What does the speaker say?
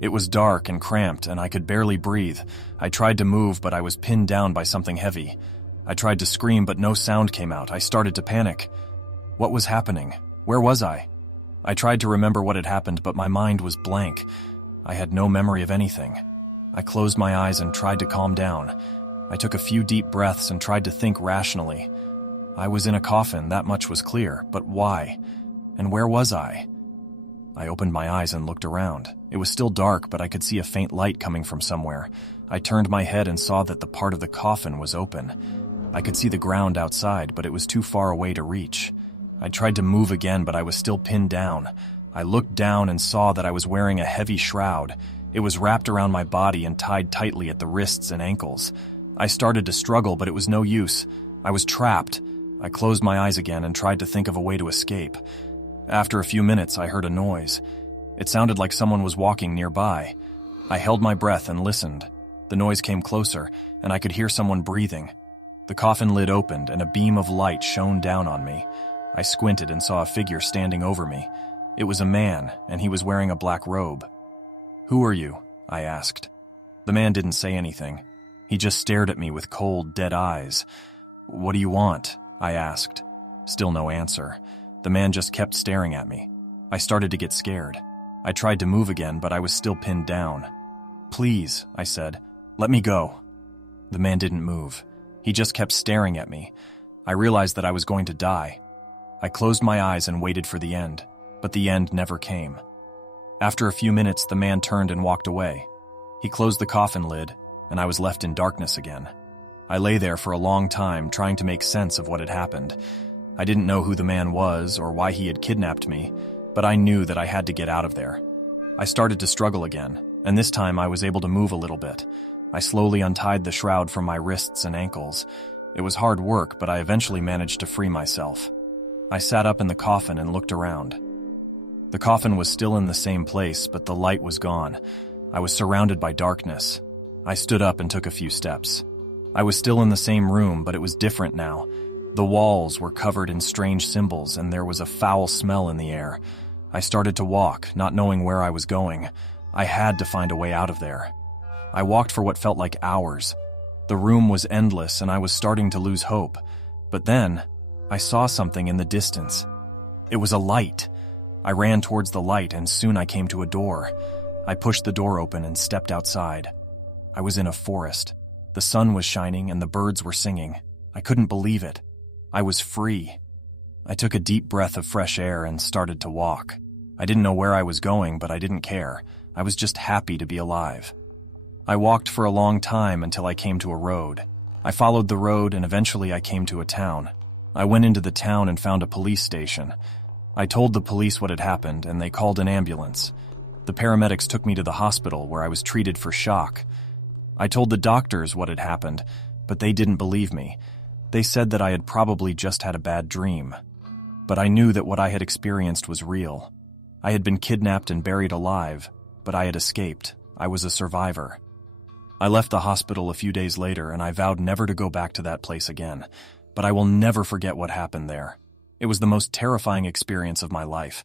It was dark and cramped, and I could barely breathe. I tried to move, but I was pinned down by something heavy. I tried to scream, but no sound came out. I started to panic. What was happening? Where was I? I tried to remember what had happened, but my mind was blank. I had no memory of anything. I closed my eyes and tried to calm down. I took a few deep breaths and tried to think rationally. I was in a coffin, that much was clear, but why? And where was I? I opened my eyes and looked around. It was still dark, but I could see a faint light coming from somewhere. I turned my head and saw that the part of the coffin was open. I could see the ground outside, but it was too far away to reach. I tried to move again, but I was still pinned down. I looked down and saw that I was wearing a heavy shroud. It was wrapped around my body and tied tightly at the wrists and ankles. I started to struggle, but it was no use. I was trapped. I closed my eyes again and tried to think of a way to escape. After a few minutes, I heard a noise. It sounded like someone was walking nearby. I held my breath and listened. The noise came closer, and I could hear someone breathing. The coffin lid opened, and a beam of light shone down on me. I squinted and saw a figure standing over me. It was a man, and he was wearing a black robe. "Who are you?" I asked. The man didn't say anything. He just stared at me with cold, dead eyes. "What do you want?" I asked. Still no answer. The man just kept staring at me. I started to get scared. I tried to move again, but I was still pinned down. "Please," I said, "let me go." The man didn't move. He just kept staring at me. I realized that I was going to die. I closed my eyes and waited for the end, but the end never came. After a few minutes, the man turned and walked away. He closed the coffin lid, and I was left in darkness again. I lay there for a long time, trying to make sense of what had happened. I didn't know who the man was or why he had kidnapped me, but I knew that I had to get out of there. I started to struggle again, and this time I was able to move a little bit. I slowly untied the shroud from my wrists and ankles. It was hard work, but I eventually managed to free myself. I sat up in the coffin and looked around. The coffin was still in the same place, but the light was gone. I was surrounded by darkness. I stood up and took a few steps. I was still in the same room, but it was different now. The walls were covered in strange symbols, and there was a foul smell in the air. I started to walk, not knowing where I was going. I had to find a way out of there. I walked for what felt like hours. The room was endless, and I was starting to lose hope. But then, I saw something in the distance. It was a light. I ran towards the light, and soon I came to a door. I pushed the door open and stepped outside. I was in a forest. The sun was shining, and the birds were singing. I couldn't believe it. I was free. I took a deep breath of fresh air and started to walk. I didn't know where I was going, but I didn't care. I was just happy to be alive. I walked for a long time until I came to a road. I followed the road, and eventually I came to a town. I went into the town and found a police station. I told the police what had happened, and they called an ambulance. The paramedics took me to the hospital, where I was treated for shock. I told the doctors what had happened, but they didn't believe me. They said that I had probably just had a bad dream. But I knew that what I had experienced was real. I had been kidnapped and buried alive, but I had escaped. I was a survivor. I left the hospital a few days later, and I vowed never to go back to that place again. But I will never forget what happened there. It was the most terrifying experience of my life.